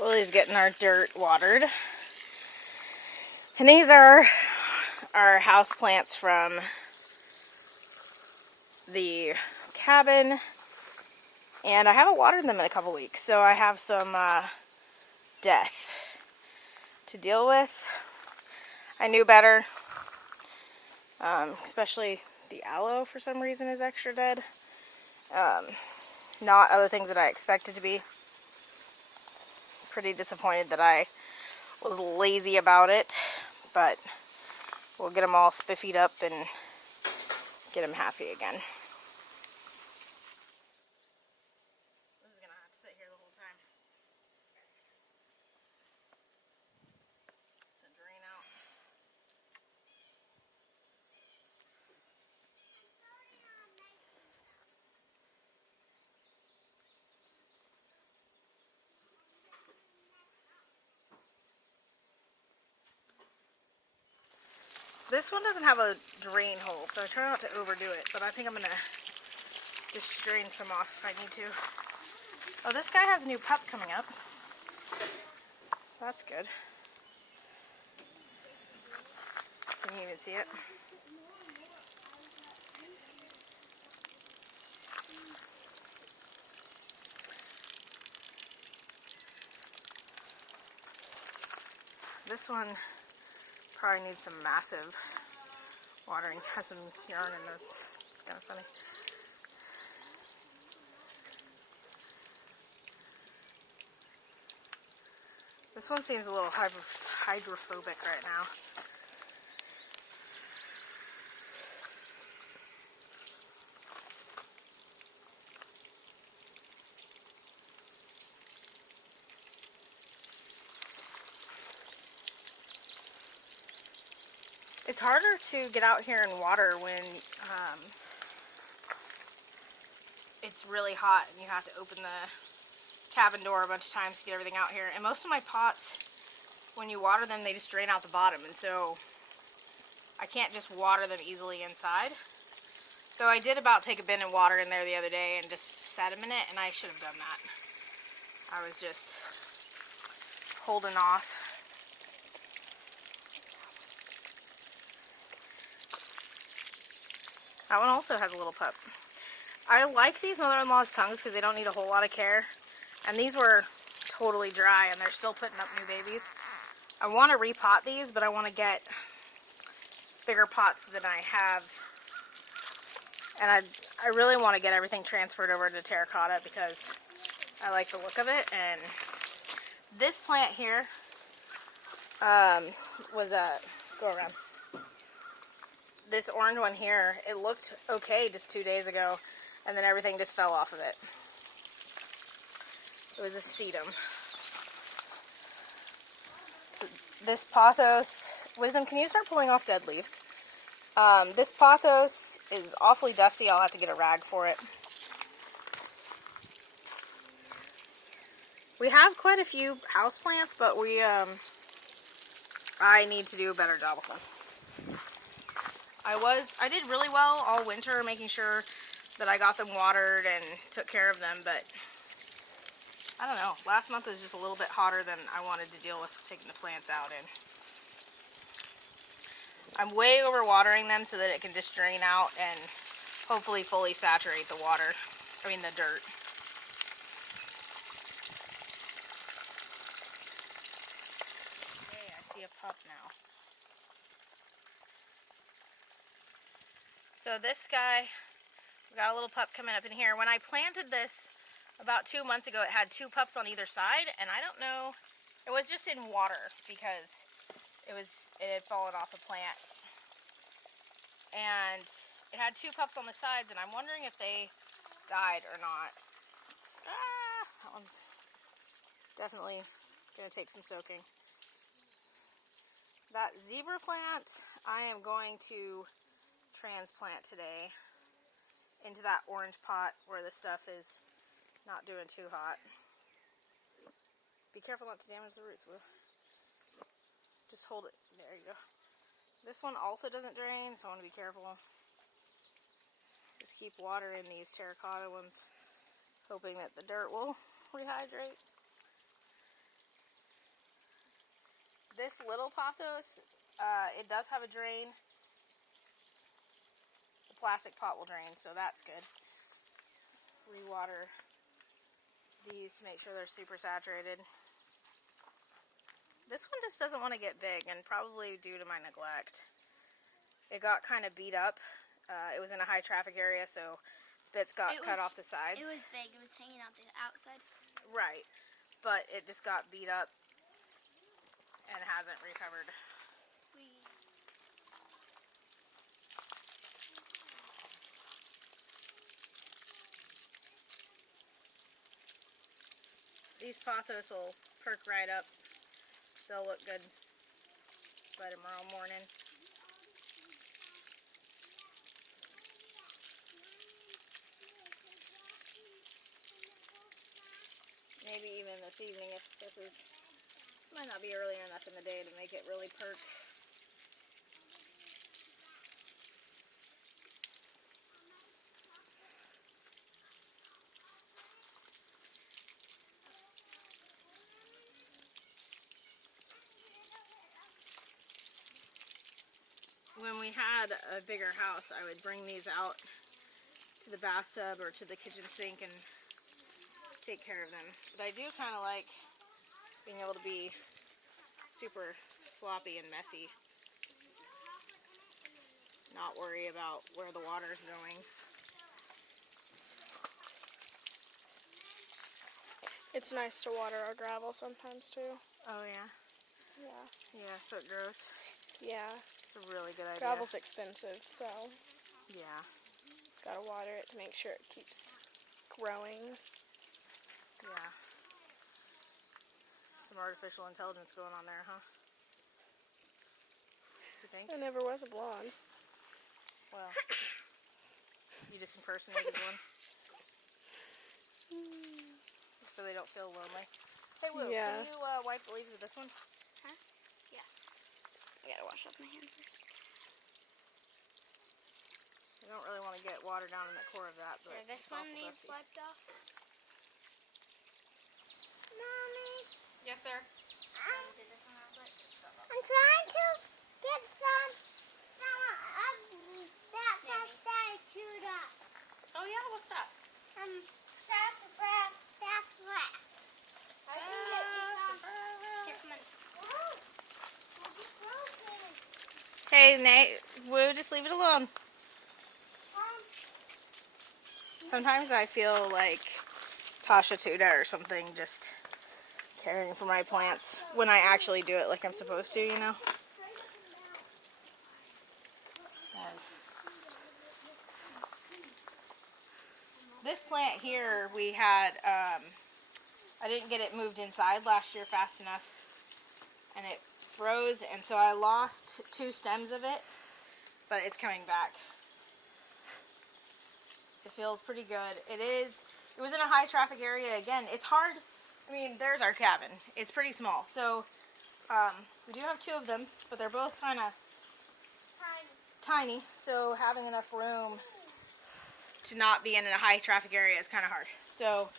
Lily's getting our dirt watered. And these are our house plants from the cabin. And I haven't watered them in a couple weeks, so I have some death to deal with. I knew better. Especially the aloe for some reason is extra dead. Not other things that I expected to be. Pretty disappointed that I was lazy about it, but we'll get them all spiffied up and get them happy again. This is gonna have to sit here the whole time to drain out. This one doesn't have a drain hole, so I try not to overdo it, but I think I'm going to just drain some off if I need to. Oh, this guy has a new pup coming up. That's good. Can you even see it? This one probably needs some massive watering. Has some yarn in there. It's kind of funny. This one seems a little hydrophobic right now. It's harder to get out here and water when it's really hot and you have to open the cabin door a bunch of times to get everything out here. And most of my pots, when you water them, they just drain out the bottom, and so I can't just water them easily inside. Though I did about take a bin and water in there the other day and just set them in it, and I should have done that. I was just holding off. That one also has a little pup. I like these mother-in-law's tongues because they don't need a whole lot of care. And these were totally dry and they're still putting up new babies. I want to repot these, but I want to get bigger pots than I have. And I really want to get everything transferred over to terracotta because I like the look of it. And this plant here was a go around. This orange one here, it looked okay just 2 days ago, and then everything just fell off of it. It was a sedum. So this pothos, Wisdom, can you start pulling off dead leaves? This pothos is awfully dusty. I'll have to get a rag for it. We have quite a few houseplants, but I need to do a better job with them. I did really well all winter making sure that I got them watered and took care of them, but I don't know. Last month was just a little bit hotter than I wanted to deal with taking the plants out in. I'm way over watering them so that it can just drain out and hopefully fully saturate the water, the dirt. Okay, I see a pup now. So this guy, we got a little pup coming up in here. When I planted this about 2 months ago, it had 2 pups on either side, and I don't know, it was just in water because it had fallen off the plant. And it had 2 pups on the sides, and I'm wondering if they died or not. That one's definitely going to take some soaking. That zebra plant, I am going to transplant today into that orange pot where the stuff is not doing too hot. Be careful not to damage the roots, Will. Just hold it. There you go. This one also doesn't drain, so I want to be careful. Just keep watering these terracotta ones. hoping that the dirt will rehydrate. This little pothos, it does have a drain. The plastic pot will drain, so that's good. Rewater these to make sure they're super saturated. This one just doesn't want to get big, and probably due to my neglect. It got kind of beat up. It was in a high traffic area, so bits got cut off the sides. It was big. It was hanging out the outside. Right, but it just got beat up and hasn't recovered. These pothos will perk right up. They'll look good by tomorrow morning. Maybe even this evening if this is, might not be early enough in the day to make it really perk. When we had a bigger house, I would bring these out to the bathtub or to the kitchen sink and take care of them. But I do kind of like being able to be super sloppy and messy. Not worry about where the water's going. It's nice to water our gravel sometimes too. Oh yeah? Yeah. Yeah, so it grows. Yeah. It's a really good idea. Gravel's expensive, so yeah. gotta water it to make sure it keeps growing. Yeah. Some artificial intelligence going on there, huh? You think? There never was a blonde. Well, you just impersonated one. So they don't feel lonely. Hey, Woo, Yeah. can you wipe the leaves of this one? Huh? Yeah. I gotta wash off my hands first. I don't really want to get water down in the core of that, but Yeah, this it's one awful needs dusty. wiped off. Mommy, Yes, sir. Do this one real quick. I'm trying to get some of that stuff that I chewed up. Oh, yeah? What's that? Sassafras. I can get some. Here, come on. Whoa, it's broken. Hey, Nate. Woo, just leave it alone. Sometimes I feel like Tasha Tuda or something, just caring for my plants when I actually do it like I'm supposed to, you know? This plant here, we had, I didn't get it moved inside last year fast enough, and it froze, and so I lost 2 stems of it, but it's coming back. It feels pretty good. It was in a high traffic area again. It's hard. I mean, there's our cabin. It's pretty small. So, we do have 2 of them, but they're both kind of tiny. So, having enough room to not be in a high traffic area is kind of hard. So,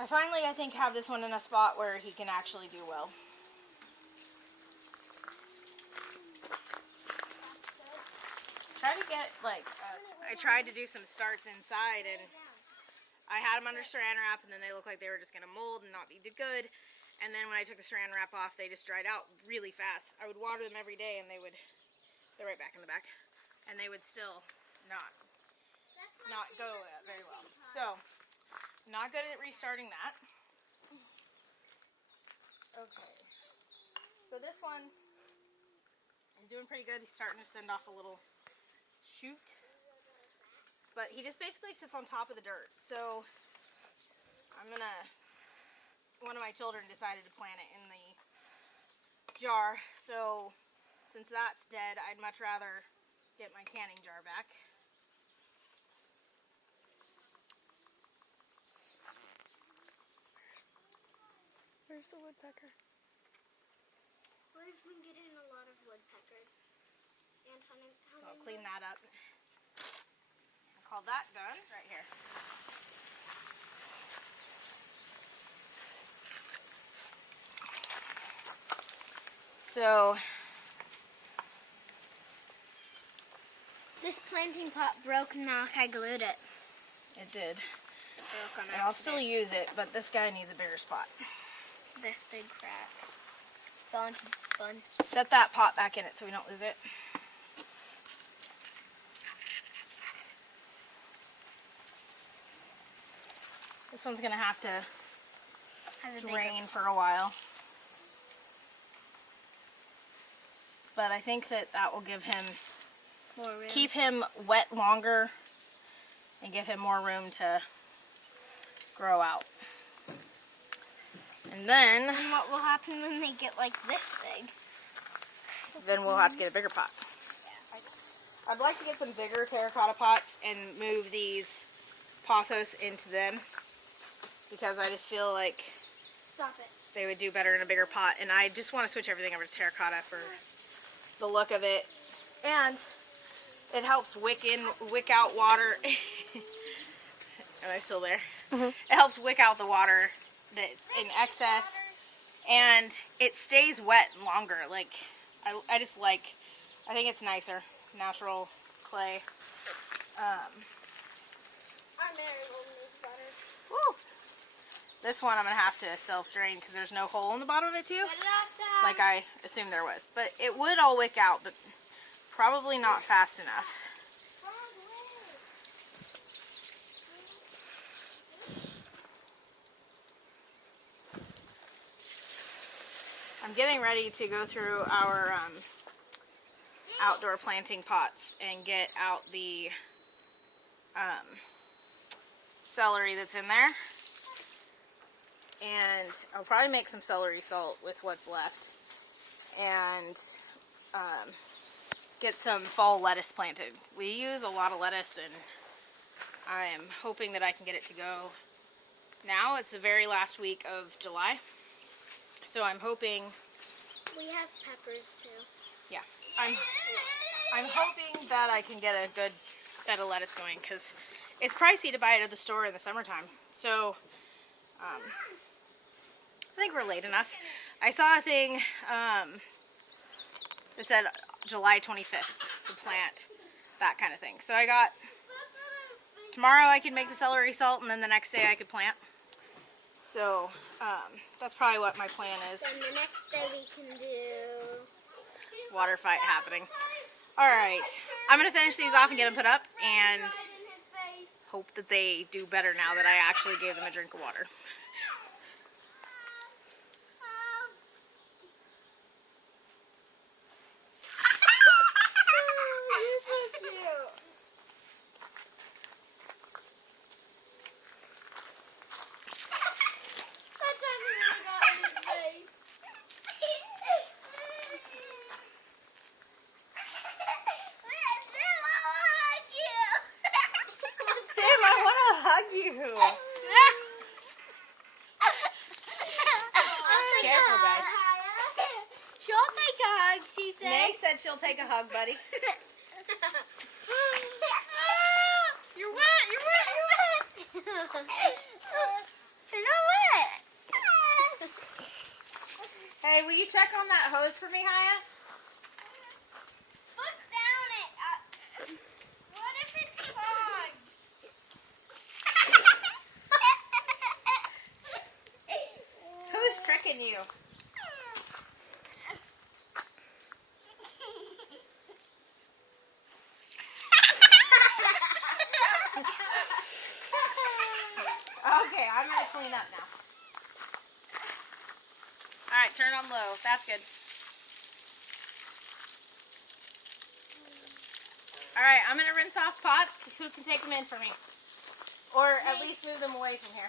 I finally, I think, have this one in a spot where he can actually do well. Try to get, like, I tried to do some starts inside, and I had them under saran wrap, and then they looked like they were just going to mold and not be good. And then when I took the saran wrap off, they just dried out really fast. I would water them every day, and they're right back in the back, and they would still not go very well. So, not good at restarting that. Okay. So this one is doing pretty good. He's starting to send off a little shoot. But he just basically sits on top of the dirt. So one of my children decided to plant it in the jar. So since that's dead, I'd much rather get my canning jar back. Where's the woodpecker? We've been getting a lot of woodpeckers. And I'll clean that up. I call that done right here. So This planting pot broke and now I glued it. it did. It broke on And I'll still use it, but this guy needs a bigger spot. This big crack. Fell into bun. Set that pot back in it so we don't lose it. This one's gonna have to drain for a while. But I think that will give him, More room. keep him wet longer and give him more room to grow out. And then And what will happen when they get like this big? we'll have to get a bigger pot. I'd like to get some bigger terracotta pots and move these pothos into them because I just feel like Stop it. they would do better in a bigger pot, and I just want to switch everything over to terracotta for the look of it, and it helps wick out water. Am I still there? Mhm. It helps wick out the water that's in excess, and it stays wet longer. Like I just like, I think it's nicer, natural clay. Woo. This one I'm gonna have to self-drain because there's no hole in the bottom of it too, like I assumed there was. But it would all wick out, but probably not fast enough. I'm getting ready to go through our outdoor planting pots and get out the celery that's in there. And I'll probably make some celery salt with what's left. And get some fall lettuce planted. We use a lot of lettuce, and I am hoping that I can get it to go now. It's the very last week of July. So I'm hoping, We have peppers too. yeah, I'm hoping that I can get a good bed of lettuce going, because it's pricey to buy it at the store in the summertime. So I think we're late enough. I saw a thing that said July 25th to plant, that kind of thing. So I got, tomorrow I can make the celery salt, and then the next day I could plant. So that's probably what my plan is. Then the next day we can do... Water fight happening. Alright, I'm going to finish these off and get them put up, and hope that they do better now that I actually gave them a drink of water. You're so cute. That time you really got in his face. Sam, I want to hug you. Careful, guys. She'll take a hug, she said. May said she'll take a hug, buddy. You're wet, you're wet, you're wet. You're not wet. Hey, will you check on that hose for me, Haya? Look down it. What if it's clogged? Who's tricking you? Okay, I'm going to clean up now. Alright, turn on low. That's good. Alright, I'm going to rinse off pots. Who can take them in for me? Or at least move them away from here.